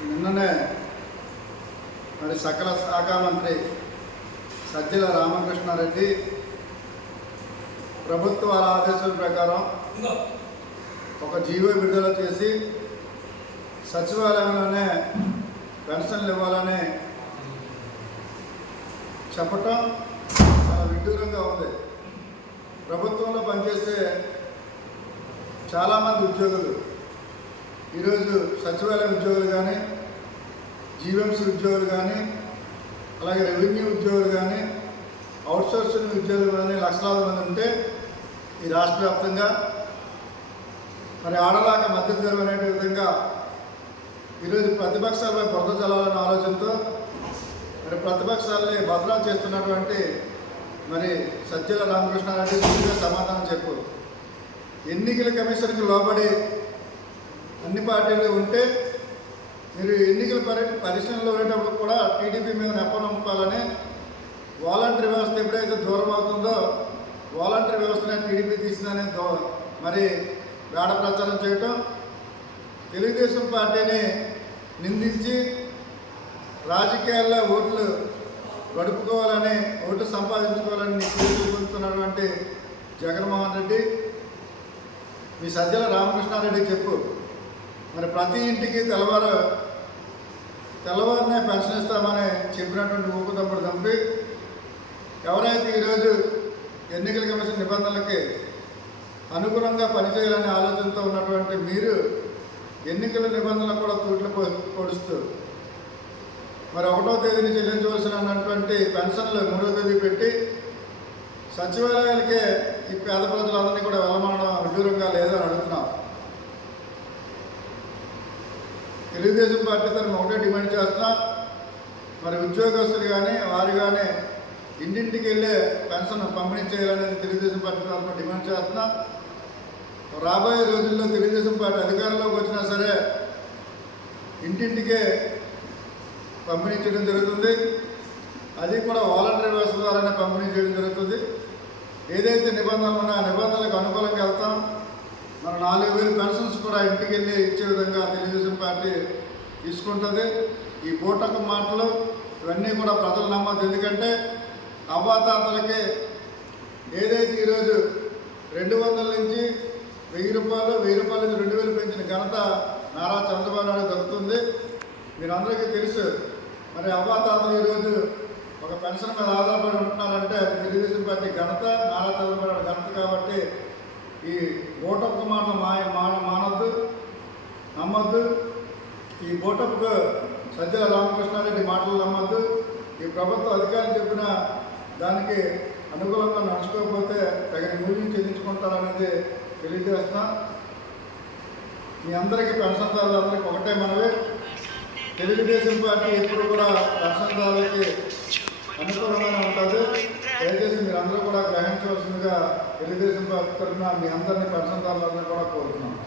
నిన్ననే మరి సకల శాఖ మంత్రి సజ్జల రామకృష్ణారెడ్డి ప్రభుత్వాల ఆదేశాల ప్రకారం ఒక జీవో విడుదల చేసి సచివాలయంలోనే పెన్షన్లు ఇవ్వాలని చెప్పటం చాలా విడ్డూరంగా ఉంది. ప్రభుత్వంలో పనిచేసే చాలామంది ఉద్యోగులు ఈరోజు సచివాలయ ఉద్యోగులు కానీ జీవీఎంసీ ఉద్యోగులు కానీ అలాగే రెవెన్యూ ఉద్యోగులు కానీ అవుట్సోర్సింగ్ ఉద్యోగులు కానీ లక్షలాది మంది ఉంటే ఈ రాష్ట్ర వ్యాప్తంగా మరి ఆడలాక మద్దతు ధర అనే విధంగా ఈరోజు ప్రతిపక్షాలపై బురద చల్లాలన్న ఆలోచనతో మరి ప్రతిపక్షాలని భద్రా చేస్తున్నటువంటి మరి సజ్జల రామకృష్ణారెడ్డి సమాధానం చెప్పు. ఎన్నికల కమిషన్కి లోబడి అన్ని పార్టీలు ఉంటే మీరు ఎన్నికల పరి పరిశ్రమలో ఉండేటప్పుడు కూడా టీడీపీ మీద నెప్పనొప్పాలని వాలంటరీ వ్యవస్థ ఎప్పుడైతే దూరం అవుతుందో వాలంటరీ వ్యవస్థనే టీడీపీ తీసిందని దో- మరి వేడ ప్రచారం చేయటం తెలుగుదేశం పార్టీని నిందించి రాజకీయాల్లో ఓట్లు గడుపుకోవాలని ఓటు సంపాదించుకోవాలని చూపుతున్నటువంటి జగన్మోహన్ రెడ్డి. మీ సజ్జల రామకృష్ణారెడ్డి చెప్పు. మరి ప్రతి ఇంటికి తెల్లవారు తెల్లవారునే పెన్షన్ ఇస్తామని చెప్పినటువంటి ఊపుదప్పుడు చంపి ఎవరైతే ఈరోజు ఎన్నికల కమిషన్ నిబంధనలకి అనుగుణంగా పనిచేయాలనే ఆలోచనతో ఉన్నటువంటి మీరు ఎన్నికల నిబంధనలు కూడా తూట్లు పొడుస్తూ మరి ఒకటో తేదీని చెల్లించవలసిన అన్నటువంటి పెన్షన్లు మూడో తేదీ పెట్టి సచివాలయాలకే ఈ పేద ప్రజలందరినీ కూడా వెళ్ళమనడం విడ్డూరంగా లేదని అడుగుతున్నాం. తెలుగుదేశం పార్టీ తరఫున ఒకటే డిమాండ్ చేస్తున్నాం మరి ఉద్యోగస్తులు కానీ వారు కానీ ఇంటింటికి వెళ్ళే పెన్షన్ పంపిణీ చేయాలనేది తెలుగుదేశం పార్టీ తరఫున డిమాండ్ చేస్తున్నాం. రాబోయే రోజుల్లో తెలుగుదేశం పార్టీ అధికారంలోకి వచ్చినా సరే ఇంటింటికే పంపిణీ చేయడం జరుగుతుంది. అది కూడా వాలంటరీ వ్యవస్థ ద్వారానే పంపిణీ చేయడం జరుగుతుంది. ఏదైతే నిబంధనలు ఉన్నాయో ఆ నిబంధనలకు అనుకూలంగా వెళ్తాం. మన నాలుగు వేలు పెన్షన్స్ కూడా ఇంటికి వెళ్ళి ఇచ్చే విధంగా తెలుగుదేశం పార్టీ తీసుకుంటుంది. ఈ బూటక మాటలు ఇవన్నీ కూడా ప్రజలు నమ్మద్దు. ఎందుకంటే అవ్వాతాతలకి ఏదైతే ఈరోజు రెండు వందల నుంచి వెయ్యి రూపాయలు వెయ్యి రూపాయల నుంచి రెండు వేలు పెంచిన ఘనత నారా చంద్రబాబు నాయుడు దక్కుతుంది. మీరందరికీ తెలుసు మరి అవ్వాతాతలు ఈరోజు ఒక పెన్షన్ మీద ఆధారపడి ఉంటున్నారంటే అది తెలుగుదేశం పార్టీ ఘనత నారా చంద్రబాబు నాయుడు ఘనత కాబట్టి ఈ ఓటప్పు మాట మా మాన మానద్దు నమ్మద్దు. ఈ బోటప్పుకు సజ్జల రామకృష్ణారెడ్డి మాటలు నమ్మద్దు. ఈ ప్రభుత్వ అధికారులు చెప్పిన దానికి అనుకూలంగా నడుచుకోకపోతే తగిన మూల్యం చెల్లించుకుంటారనేది తెలియజేస్తున్నా మీ అందరికీ పెన్షన్దారులందరికీ ఒకటే మనవి. తెలుగుదేశం పార్టీ ఎప్పుడు కూడా పెన్షన్దారులకి అనుకూలంగానే ఉంటుంది. దయచేసి అందరూ కూడా గ్రహించవలసిందిగా తెలుగుదేశం పార్టీ తరఫున మీ అందరినీ పెన్షన్దారులందరినీ కూడా కోరుతున్నాను